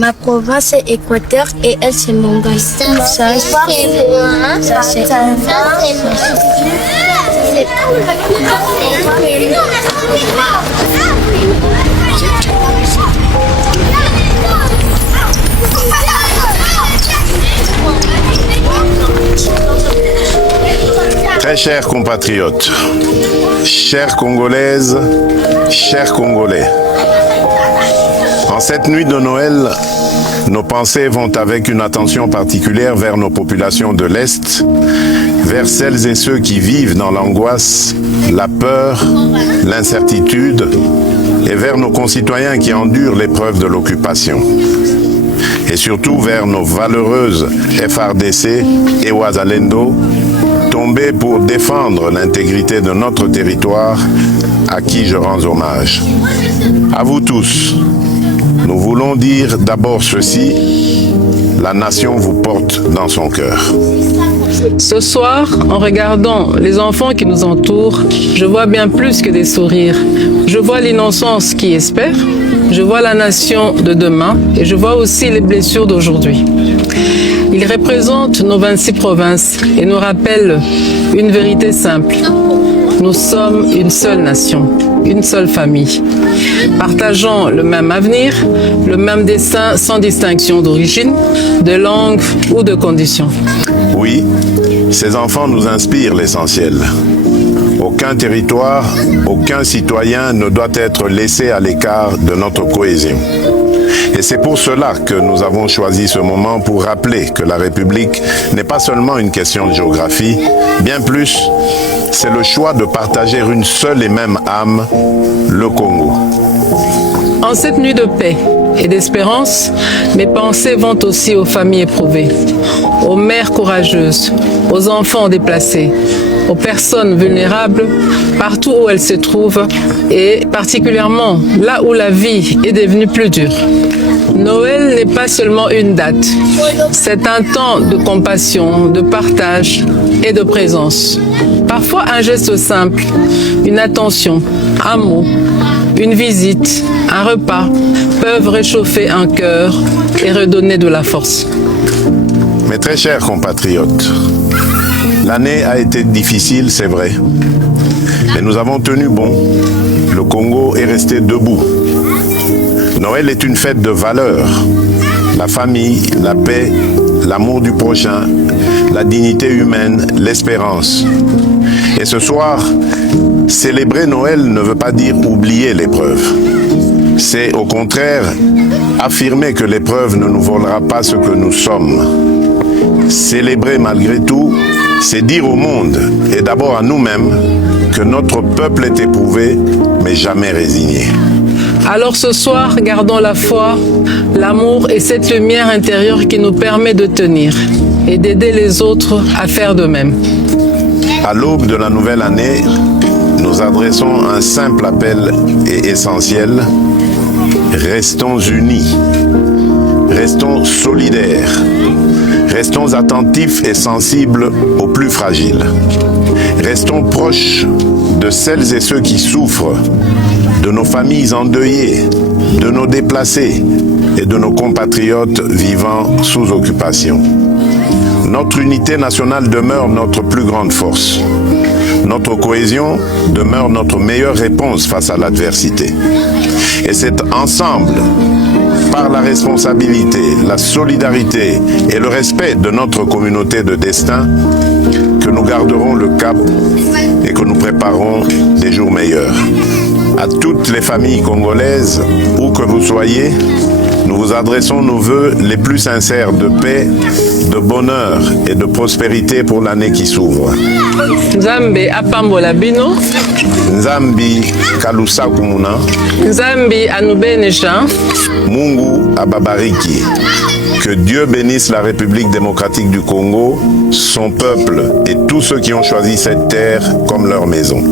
Ma province est Équateur et elle c'est Mongolie. Ça c'est moi. Ça c'est Très chers compatriotes, chères Congolaises, chers Congolais, en cette nuit de Noël, nos pensées vont avec une attention particulière vers nos populations de l'Est, vers celles et ceux qui vivent dans l'angoisse, la peur, l'incertitude, et vers nos concitoyens qui endurent l'épreuve de l'occupation. Et surtout vers nos valeureuses FARDC et Wazalendo, tombés pour défendre l'intégrité de notre territoire, à qui je rends hommage. À vous tous, nous voulons dire d'abord ceci, la nation vous porte dans son cœur. Ce soir, en regardant les enfants qui nous entourent, je vois bien plus que des sourires. Je vois l'innocence qui espère, je vois la nation de demain et je vois aussi les blessures d'aujourd'hui. Ils représentent nos 26 provinces et nous rappellent une vérité simple. Nous sommes une seule nation, une seule famille, partageant le même avenir, le même destin sans distinction d'origine, de langue ou de condition. Oui, ces enfants nous inspirent l'essentiel. Aucun territoire, aucun citoyen ne doit être laissé à l'écart de notre cohésion. Et c'est pour cela que nous avons choisi ce moment pour rappeler que la République n'est pas seulement une question de géographie, bien plus, c'est le choix de partager une seule et même âme, le Congo. En cette nuit de paix et d'espérance, mes pensées vont aussi aux familles éprouvées, aux mères courageuses, aux enfants déplacés, aux personnes vulnérables partout où elles se trouvent et particulièrement là où la vie est devenue plus dure. Noël n'est pas seulement une date, c'est un temps de compassion, de partage et de présence. Parfois un geste simple, une attention, un mot, une visite, un repas peuvent réchauffer un cœur et redonner de la force. Mes très chers compatriotes, l'année a été difficile, c'est vrai, mais nous avons tenu bon. Le Congo est resté debout. Noël est une fête de valeurs. La famille, la paix, l'amour du prochain, la dignité humaine, l'espérance. Et ce soir, célébrer Noël ne veut pas dire oublier l'épreuve. C'est au contraire affirmer que l'épreuve ne nous volera pas ce que nous sommes. Célébrer malgré tout, c'est dire au monde, et d'abord à nous-mêmes, que notre peuple est éprouvé, mais jamais résigné. Alors ce soir, gardons la foi, l'amour et cette lumière intérieure qui nous permet de tenir et d'aider les autres à faire de même. À l'aube de la nouvelle année, nous adressons un simple appel et essentiel. Restons unis, restons solidaires, restons attentifs et sensibles aux plus fragiles. Restons proches de celles et ceux qui souffrent, de nos familles endeuillées, de nos déplacés et de nos compatriotes vivant sous occupation. Notre unité nationale demeure notre plus grande force. Notre cohésion demeure notre meilleure réponse face à l'adversité. Et c'est ensemble, par la responsabilité, la solidarité et le respect de notre communauté de destin, que nous garderons le cap et que nous préparons des jours meilleurs. À toutes les familles congolaises, où que vous soyez, nous vous adressons nos vœux les plus sincères de paix, de bonheur et de prospérité pour l'année qui s'ouvre. Nzambe apambola bino. Nzambi kalusa kumuna. Nzambe anubenesha. Mungu ababariki. Que Dieu bénisse la République démocratique du Congo, son peuple et tous ceux qui ont choisi cette terre comme leur maison.